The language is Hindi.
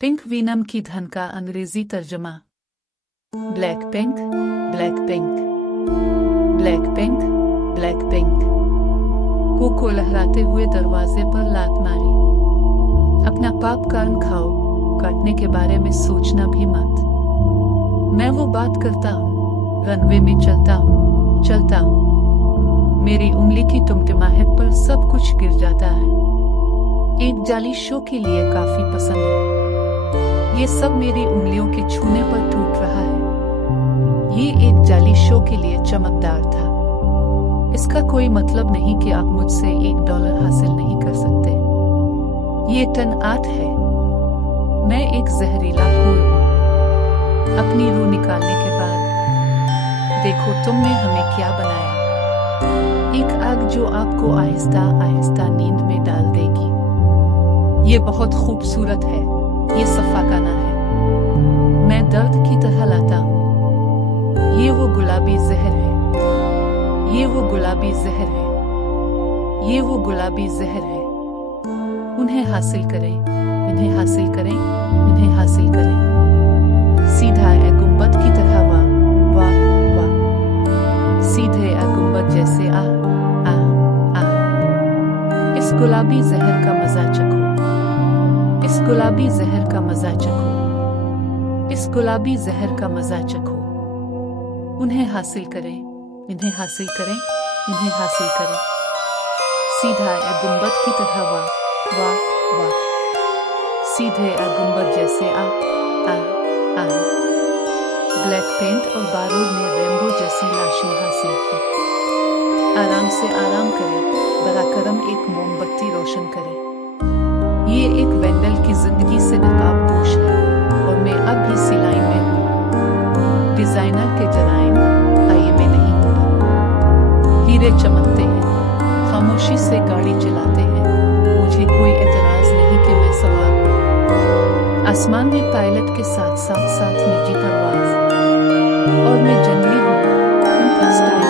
पिंक वीनम की धन का अंग्रेजी तर्जमा। Black pink, black pink, black pink, black pink. को लहराते हुए दरवाजे पर लात मारी। अपना पाप कर्म खाओ, काटने के बारे में सोचना भी मत। मैं वो बात करता हूँ, रनवे में चलता हूँ। मेरी उंगली की टिमटिमाहट पर सब कुछ गिर जाता है। एक जाली शो के लिए काफी पसंद है। ये सब मेरी उंगलियों के छूने पर टूट रहा है। ये एक जाली शो के लिए चमकदार था। इसका कोई मतलब नहीं कि आप मुझसे $1 हासिल नहीं कर सकते। ये टन आर्ट है। मैं एक जहरीला फूल हूँ। अपनी रूह निकालने के बाद देखो तुमने हमें क्या बनाया। एक आग जो आपको आहिस्ता आहिस्ता नींद में डाल देगी। ये बहुत खूबसूरत है। ये सफाकाना है। मैं दर्द की तरह लाता हूँ। ये वो गुलाबी जहर है। ये वो गुलाबी जहर है। ये वो गुलाबी जहर है। उन्हें हासिल करें, इन्हें हासिल करें, इन्हें हासिल करें। सीधा ए गुंबद की तरह वाह वाह वाह। सीधे ए गुंबद जैसे आ आ आ। इस गुलाबी जहर का मजा चखो। इस गुलाबी जहर का मजा चखो। इस गुलाबी जहर का मजा चखो। उन्हें हासिल करें, इन्हें हासिल करें, इन्हें हासिल करें। सीधा ए गुंबद की तरह वाह वाह वाह। सीधे ए गुंबद जैसे आ आ आ। ब्लैक पेंट और बारूद ने रेनबो जैसी लाशें हासिल की। आराम से आराम करें, बराकरम एक मोमबत्ती रोशन करें। ये एक वेंडल की जिंदगी से नकाबपोश है और मैं अब भी सिलाई में हूँ। डिजाइनर के जराइम आइए में नहीं होगा। हीरे चमकते हैं, खामोशी से गाड़ी चलाते हैं। मुझे कोई एतराज नहीं कि मैं सवार हूँ। आसमान में पायलट के साथ साथ निजी परवाज। और मैं जंगली हूँ, उनका स्टाइल